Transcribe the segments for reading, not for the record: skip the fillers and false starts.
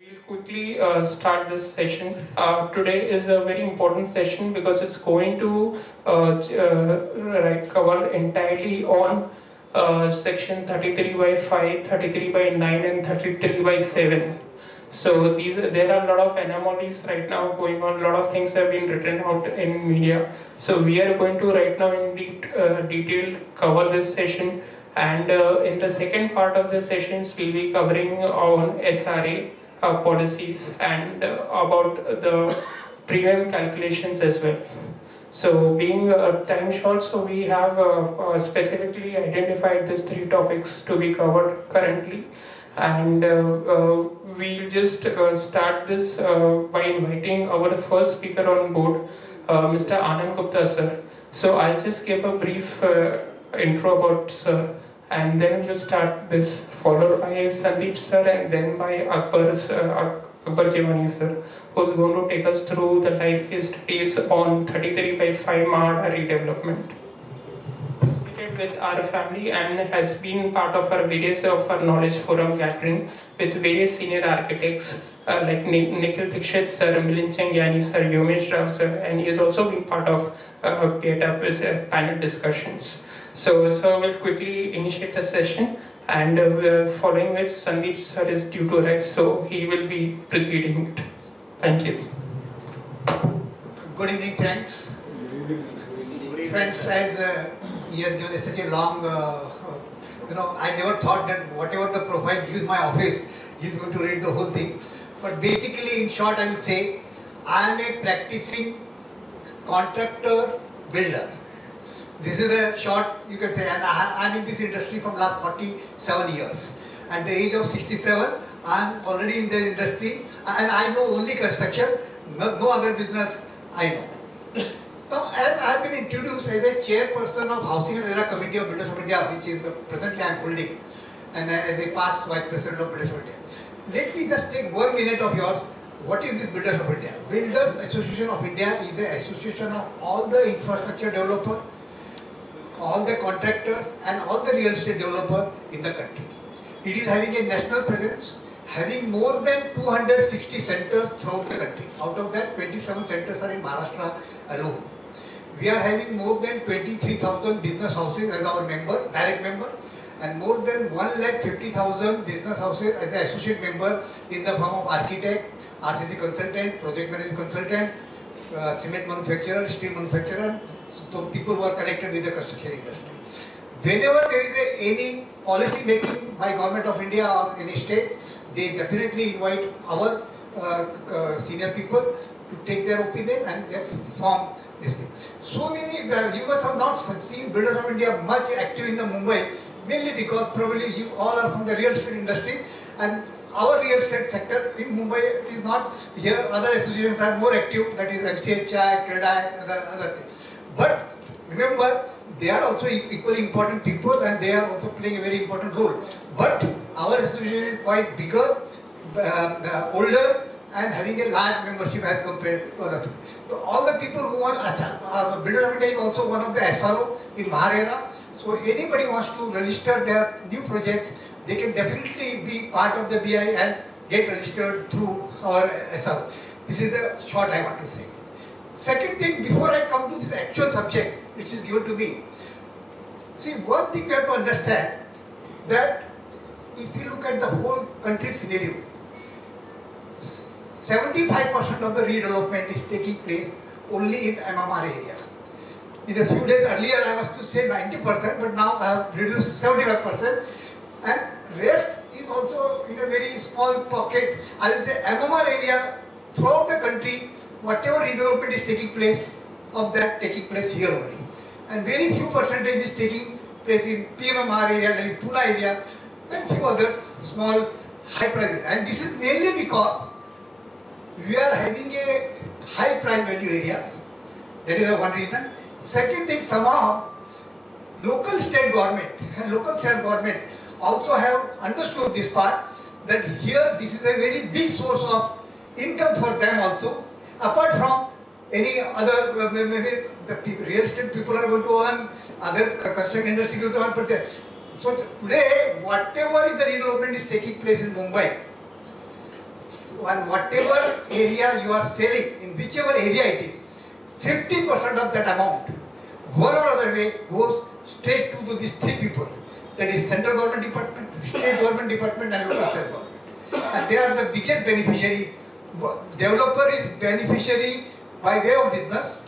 We'll quickly start this session. Today is a very important session because it's going to cover entirely on section 33 by 5, 33 by 9 and 33 by 7. So there are a lot of anomalies right now going on. A lot of things have been written out in media. So we are going to right now in detail cover this session. And in the second part of the sessions, we'll be covering on SRA policies and about the premium calculations as well. So being time short, so we have specifically identified these three topics to be covered currently. And we'll just start this by inviting our first speaker on board, Mr. Anand Gupta sir. So I'll just give a brief intro about sir, and then we'll start this, followed by Sandeep sir, and then by Akbar Jivani sir, who's going to take us through the life case studies on 33 by 5 Mahad redevelopment. With our family and has been part of our various of our knowledge forum gathering with various senior architects like Nikhil Dikshit sir, Milind Changyani sir, Yomesh Rao sir, and he has also been part of panel discussions. So we'll quickly initiate the session, and following which Sandeep sir is due to arrive, so he will be preceding it. Thank you. Good evening, friends. Friends, as he has given such a long, I never thought that whatever the profile gives my office, he is going to read the whole thing. But basically, in short, I will say, I am a practicing contractor builder. This is a short, you can say, and I am in this industry from last 47 years. At the age of 67, I am already in the industry, and I know only construction, no other business I know. Now, as I have been introduced as a chairperson of Housing and Rera Committee of Builders of India, which is presently I am holding, and as a past vice president of Builders of India, let me just take 1 minute of yours. What is this Builders of India? Builders Association of India is an association of all the infrastructure developers, all the contractors, and all the real estate developers in the country. It is having a national presence, having more than 260 centers throughout the country. Out of that, 27 centers are in Maharashtra alone. We are having more than 23,000 business houses as our member, direct member, and more than 1,50,000 business houses as an associate member in the form of architect, RCC consultant, project management consultant, cement manufacturer, steel manufacturer, so people who are connected with the construction industry. Whenever there is any policy making by Government of India or any state, they definitely invite our senior people to take their opinion and they form this thing. So many, you must have not seen Builders of India much active in the Mumbai, mainly because probably you all are from the real estate industry, and our real estate sector in Mumbai is not here. Other associations are more active, that is MCHI, CREDI, other things. But remember, they are also equally important people and they are also playing a very important role. But our association is quite bigger, older, and having a large membership as compared to other people. So all the people who want, Builder of India is also one of the SRO in Rera. So anybody wants to register their new projects, they can definitely be part of the BI and get registered through our SRO. This is the short I want to say. Second thing, before I come to this actual subject which is given to me, see, one thing you have to understand, that if you look at the whole country scenario, 75% of the redevelopment is taking place only in MMR area. In a few days earlier I was to say 90%, but now I have reduced 75%, and rest is also in a very small pocket. I will say MMR area throughout the country, whatever redevelopment is taking place, of that taking place here only. And very few percentage is taking place in PMMR area, that is Pune area, and few other small high price. And this is mainly because we are having a high price value areas. That is the one reason. Second thing, somehow local state government and local self government also have understood this part, that here this is a very big source of income for them also, apart from any other, maybe the real estate people are going to earn, other construction industry going to earn, but so today whatever is the redevelopment is taking place in Mumbai, and whatever area you are selling, in whichever area it is, 50% of that amount, one or other way, goes straight to these three people. That is central government department, state government department and local self-government. And they are the biggest beneficiary. Developer is beneficiary by way of business.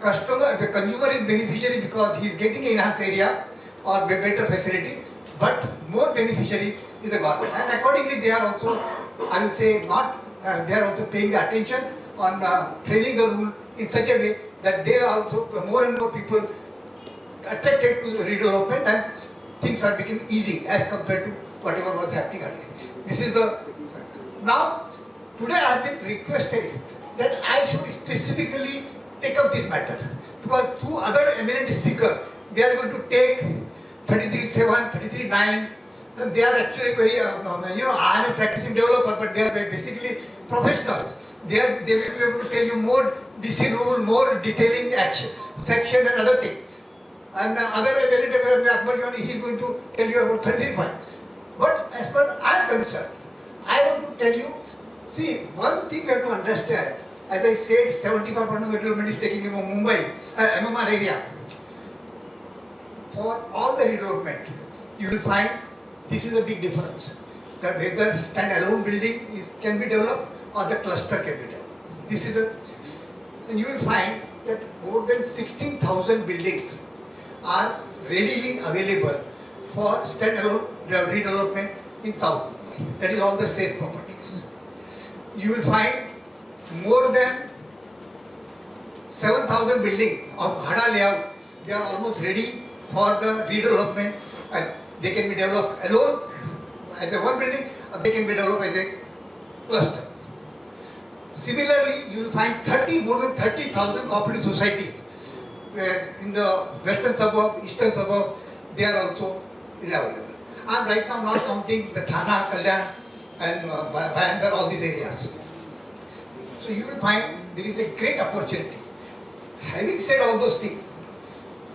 The consumer is beneficiary because he is getting enhanced area or better facility. But more beneficiary is the government. And accordingly, they are also, I will say, not. They are also paying the attention on framing the rule in such a way that they are also more and more people attracted to the redevelopment and things are becoming easy as compared to whatever was happening earlier. This is the now. Today I have been requested that I should specifically take up this matter because two other eminent speakers, they are going to take 33.7, 33.9, and they are actually very, I am a practicing developer, but they are basically professionals. They will be able to tell you more DC rule, more detailing action, section and other things. And other eminent, he is going to tell you about 33 points. But as far as I am concerned, I want to tell you, see, one thing you have to understand, as I said, 75% of the development is taking in Mumbai, MMR area. For all the redevelopment, you will find this is a big difference. That whether stand-alone building can be developed or the cluster can be developed. This is and you will find that more than 16,000 buildings are readily available for stand-alone redevelopment in South Mumbai. That is all the SEZ properties. You will find more than 7,000 buildings of Bhada layout. They are almost ready for the redevelopment, and they can be developed alone as a one building, or they can be developed as a cluster. Similarly, you will find more than 30,000 cooperative societies in the western suburb, eastern suburb. They are also available. I am right now not counting the Thana, Kalyan and Bhayandar, all these areas. So you will find there is a great opportunity. Having said all those things,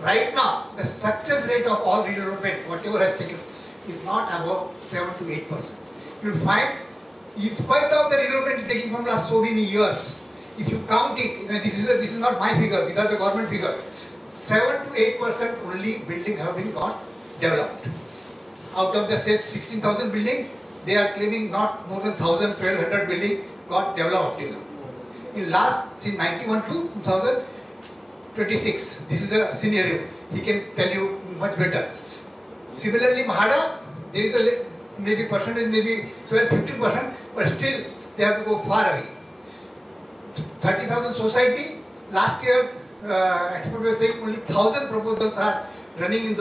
right now the success rate of all redevelopment, whatever has taken, is not above 7 to 8%. You will find, in spite of the redevelopment taking from last so many years, if you count it, this is not my figure, these are the government figures, 7 to 8% only building have been got developed. Out of the say 16,000 buildings, they are claiming not more than 1,000, 1,200 buildings got developed till now. In last, since 91 to 2026, this is the scenario. He can tell you much better. Similarly, Mahada, there is a maybe percentage, maybe 12-15%, but still they have to go far away. 30,000 society, last year expert was saying only 1,000 proposals are running in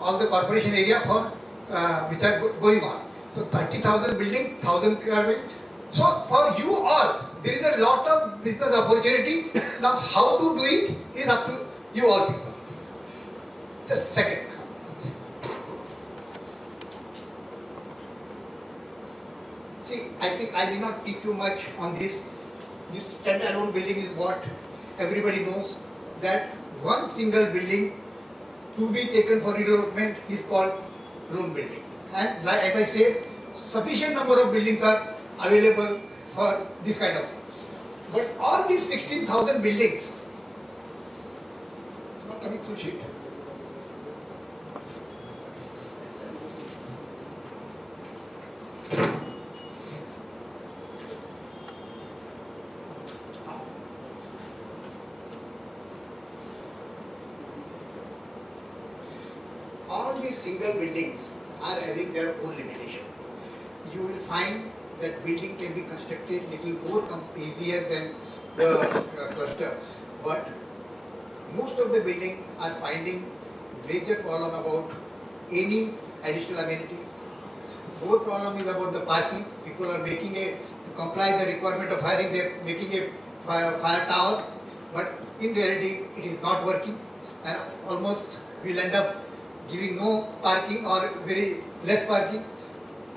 all the corporation area for which are going on. So 30,000 buildings, 1,000 are. So for you all, there is a lot of business opportunity. Now how to do it is up to you all people. Just a second. See, I think I will not teach you much on this. This stand-alone building is what everybody knows, that one single building to be taken for redevelopment is called lone building. And like, as I said, sufficient number of buildings are available for this kind of thing. But all these 16,000 buildings, it's not coming through sheet. All these single buildings are having their own limitation. You will find that building can be constructed little more easier than the cluster, but most of the buildings are finding major problem about any additional amenities. More problem is about the parking. People are making to comply the requirement of hiring, they are making a fire tower, but in reality it is not working, and almost will end up giving no parking or very less parking,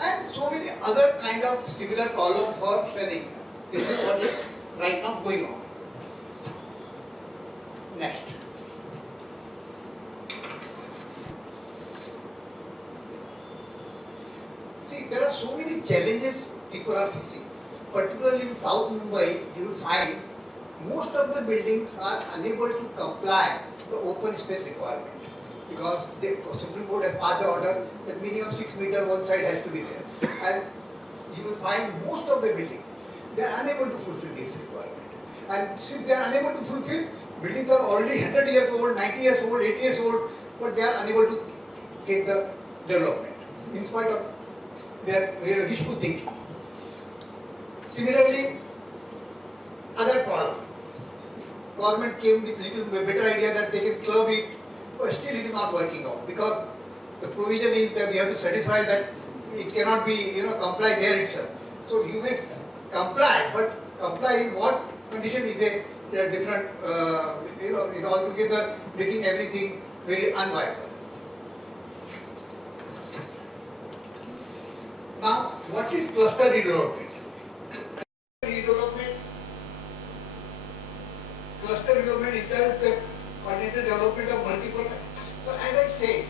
and so many other kind of similar problems for training. This is what is right now going on. Next. See, there are so many challenges people are facing. particularly in South Mumbai, you will find most of the buildings are unable to comply the open space requirement because the Supreme Court has passed the order that minimum 6 meter one side has to be there, and you will find most of the buildings they are unable to fulfill this requirement. And since they are unable to fulfill, buildings are already 100 years old, 90 years old, 80 years old, but they are unable to get the development in spite of their wishful thinking. Similarly, other problem. Government came with little better idea that they can curb it, but still it is not working out because the provision is that we have to satisfy that it cannot be comply there itself. So you may comply, but comply in what condition is a different is altogether making everything very unviable. Now, what is cluster redevelopment? Cluster development entails the coordinated development of multiple. So as I say,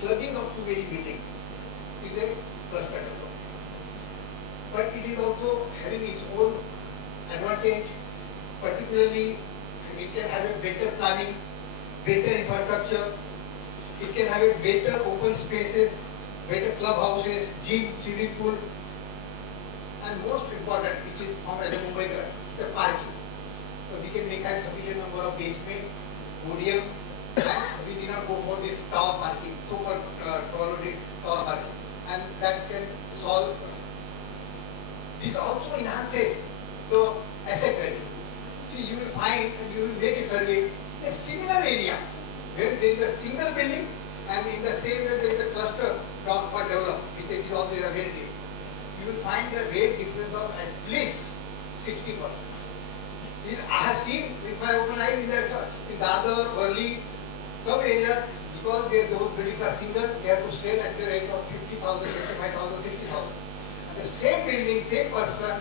clubbing of too many buildings is a cluster development. But it is also having its own advantage, particularly it can have a better planning, better infrastructure, it can have a better open spaces, better clubhouses, gym, swimming pool, and most important, which is found as a Mumbaiker, the parking. So we can make a sufficient number of basement, podium, and we do not go for this tower parking, so-called tower parking, and that can solve. This also enhances the asset value. See, you will find and you will make a survey in a similar area where there is a single building and in the same way there is a cluster for develop, which is all the amenities. You will find the rate difference of at least 60%. I have seen with my own eyes in Dadar, Worli, some areas, because those buildings are single, they have to sell at the rate of 50,000, 55,000, 60,000. And the same building, same person,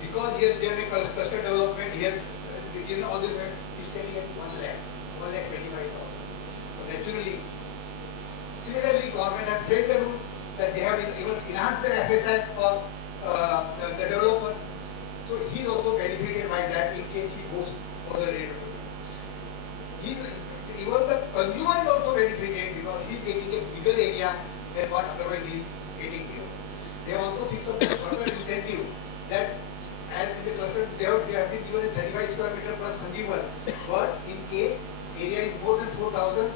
because here they have a cluster development, here all this is selling at 1 lakh, 1,25,000. So naturally, similarly, government has framed the rule that they have even enhanced the FSI for the developer. So he is also benefited by that in case he goes for the rate. Even the consumer is also benefited because he is getting a bigger area than what otherwise he is getting here. They have also fixed up a further incentive that as in the cluster they have been given a 35 square meter plus consumer, but in case area is more than 4,000,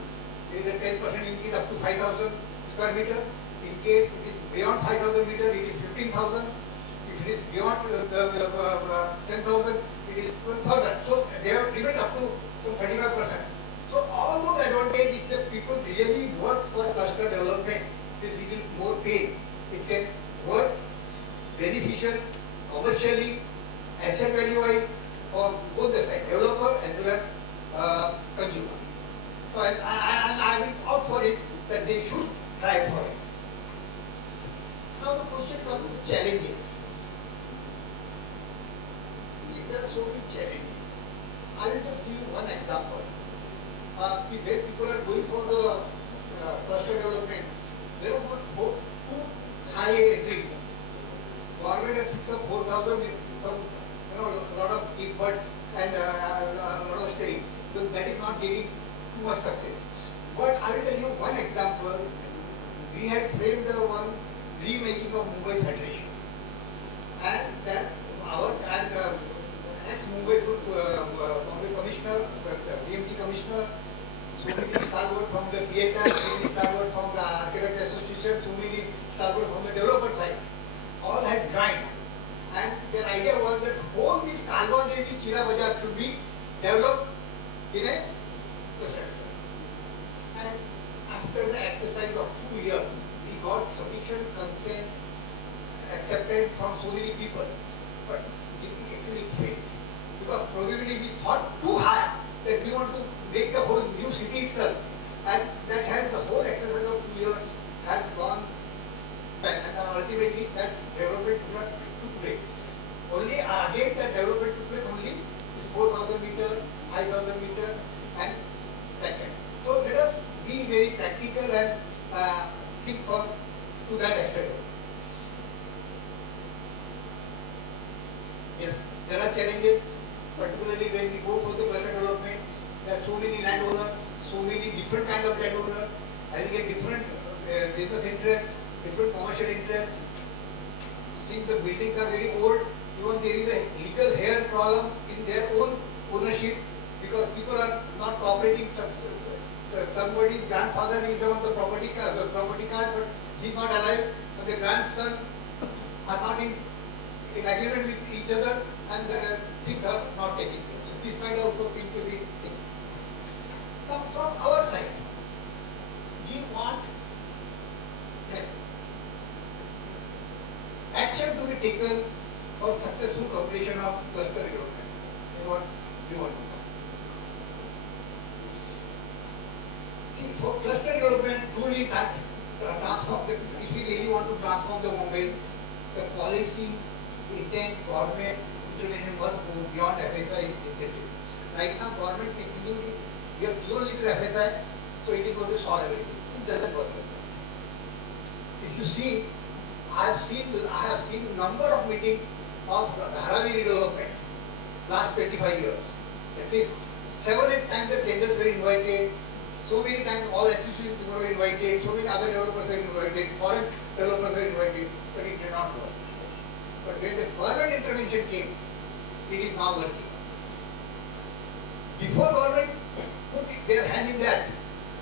there is a 10% increase up to 5,000 square meter. In case it is beyond 5,000 meter, it is 15,000. If it is beyond 10,000, it is further. So they have driven up to some 35%. So all those advantages, if the people really work for cluster development with little more pain, it can work beneficial commercially, asset value wise, for both the side, developer as well as consumer. So I will opt for it that they should try for it. Now the question comes to challenges. See, there are so many challenges. I will just give you one example. Where people are going for the cluster development, there are two high entry. Government has fixed up 4,000 with some, lot of effort and a lot of study. So that is not getting too much success. But I will tell you one example. We had framed the one remaking of Mumbai Federation, and that our ex-Mumbai commissioner, BMC commissioner, so many stalwart from the theatre, so many stalwart from the Architect Association, so many stalwart from the developer side, all had joined. And their idea was that all these Kalwa Devi Chira Bazaar should be developed in a cluster. And after the exercise of 2 years, we got sufficient consent, acceptance from so many people. But it actually failed. Because probably we thought too high that we want to make the whole new city itself. And that has the whole exercise of 2 years has gone back. And ultimately that development did not took place. Only again that development took place only is 4,000 meter, 5,000 meter and that kind. So let us be very practical and think for to that extent. challenges, particularly when we go for the cluster development. There are so many landowners, so many different kind of landowners, having a different business interest, different commercial interest. Since the buildings are very old, even there is a legal hair problem in their own ownership because people are not cooperating. Somebody's grandfather is on the property card, but he is not alive, and the grandson are not in agreement with each other, and things are not taking place. So this kind of thing to be taken. Now from our side, we want action to be taken for successful completion of cluster development. This is what we want to do. See, for cluster development, truly transform if we really want to transform the Mumbai, the policy, intent, government intervention must go beyond FSI incentive. Right now, government is thinking this, we have given it to FSI, so it is going to solve everything. It doesn't work like that. If you see, I have seen number of meetings of Dharavi redevelopment last 25 years. At least 7-8 times the tenders were invited. So many times all associations were invited. So many other developers were invited. Foreign developers were invited, but it did not work. But when the government intervention came, it is now working. Before government put their hand in that,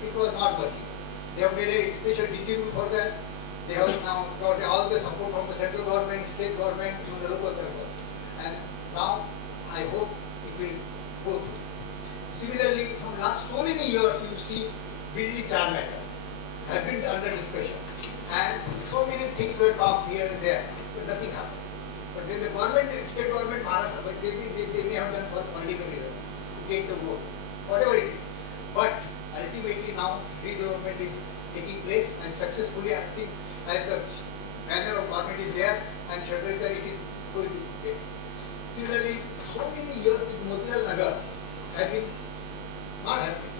it was not working. They have made a special DC rule for that. They have now got all the support from the central government, state government, even the local government. And now I hope it will go through. Similarly, from last so many years, you see BDD charge matter have been under discussion. And so many things were talked here and there, but nothing happened. But then the government, state government, Maharashtra, but they may have done for political reason to get the vote, whatever it is. But ultimately now redevelopment is taking place and successfully, I think, as the manner of government is there and Shadrika it is going to get. Similarly, so many years this Motilal Nagar have been not happening.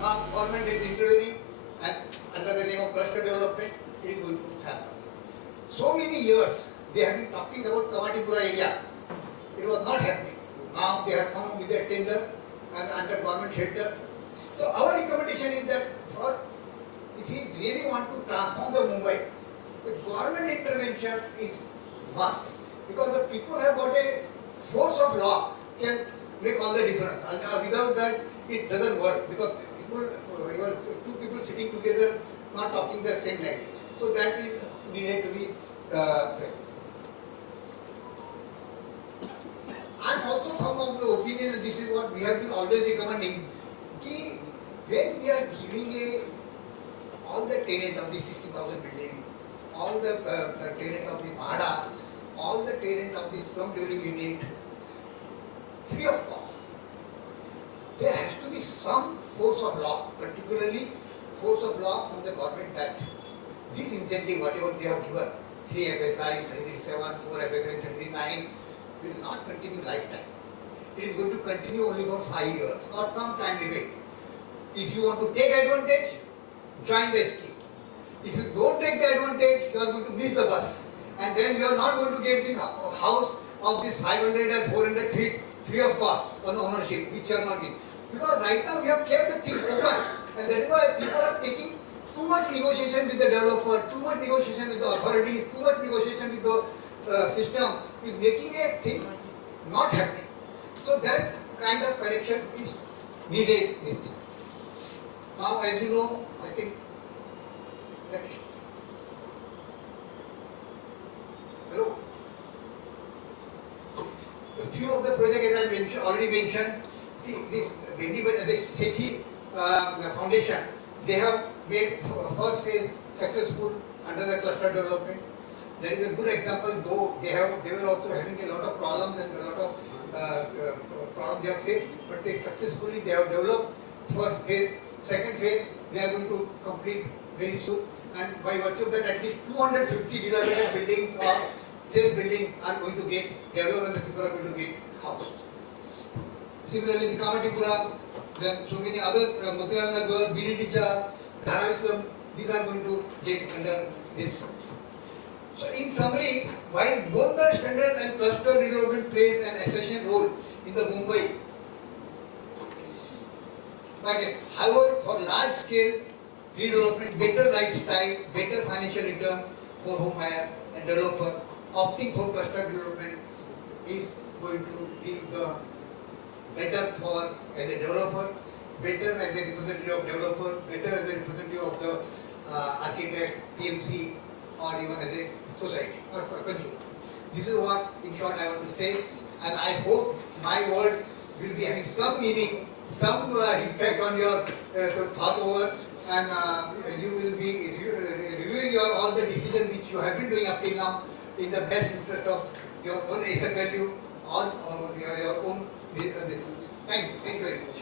Now government is intervening and under the name of cluster development, it is going to happen. So many years they have been talking about Kamatipura area. It was not happening. Now they have come with a tender and under government shelter. So our recommendation is that if we really want to transform the Mumbai, the government intervention is must because the people have got a force of law can make all the difference. And without that, it doesn't work because people, two people sitting together, not talking the same language. So that is needed to be. I'm also some of the opinion, and this is what we have been always recommending, कि when we are giving all the tenant of the 60,000 building, all the tenant of the Mahada, all the tenant of the slum dwelling unit, free of cost. There has to be some force of law, particularly force of law from the government that this incentive, whatever they have given, 3 FSI, 33.7, 4 FSI, 33.9, will not continue lifetime. It is going to continue only for 5 years or some time limit. If you want to take advantage, join the scheme. If you don't take the advantage, you are going to miss the bus. And then you are not going to get this house of this 500 and 400 feet free of cost on ownership, which you are not getting. Because right now we have kept the thing open. And that is why people are taking too much negotiation with the developer, too much negotiation with the authorities, too much negotiation with the system is making a thing not happening. So that kind of correction is needed, this thing. Now, as you know, I think that hello. A few of the projects as I already mentioned, see this Sethi Foundation, they have made first phase successful under the cluster development. That is a good example, though they were also having a lot of problems and a lot of problems they have faced, but they successfully have developed first phase. Second phase they are going to complete very soon, and by virtue of that at least 250 dilapidated buildings or sales buildings are going to get developed and the people are going to get housed. Similarly, the Kamatipura, then so many other Motilal Nagar, BDD Char, Dharavi, these are going to get under this. So in summary, while both the standard and cluster redevelopment plays an essential role the Mumbai. But however, for large scale redevelopment, better lifestyle, better financial return for home buyer and developer, opting for cluster development is going to be the better for as a developer, better as a representative of developer, better as a representative of the architects, PMC, or even as a society or consumer. This is what, in short, I want to say, and I hope my word will be having some meaning, some impact on your thought over, and you will be reviewing your all the decisions which you have been doing up till now in the best interest of your own asset value, on your own business. Thank you very much.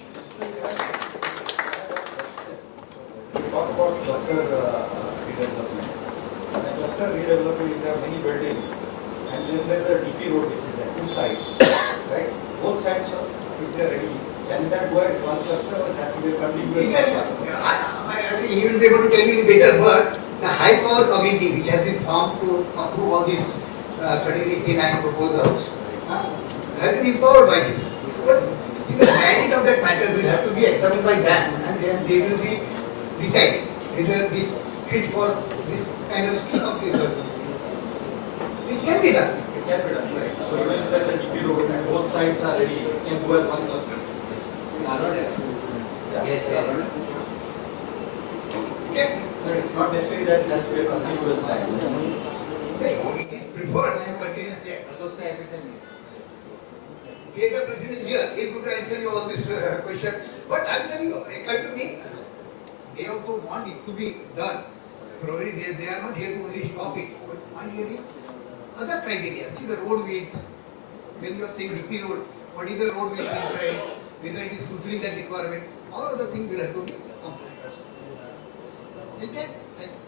Talk about cluster redevelopment. And cluster redevelopment, there are many buildings, and then there is a DP road which is there, two sides, right? Both sides, if they are ready, can that work as one cluster or it has to be a continuous? I think he will be able to tell you better, but the high power committee which has been formed to approve all these 3389 proposals has been empowered by this. But see, the merit of that matter will have to be examined by them, and then they will be deciding whether this fit for this kind of scheme of research. It can be done. It can be done. Right. So even if there is a DP road and both sides are ready, it can go as one cluster. Yes, yes. Okay. But it's not necessary that it has to be a continuous line. It is preferred continuously. Theatre president is here. He is going to answer you all this question. But I am telling you, according to me, they also want it to be done. Probably they are not here to only stop it, but want here other criteria. See the road width. When you are saying DP road, what is the road width inside? Whether it is fulfilling that requirement. All other things will have to be compliant. Okay? Thank you.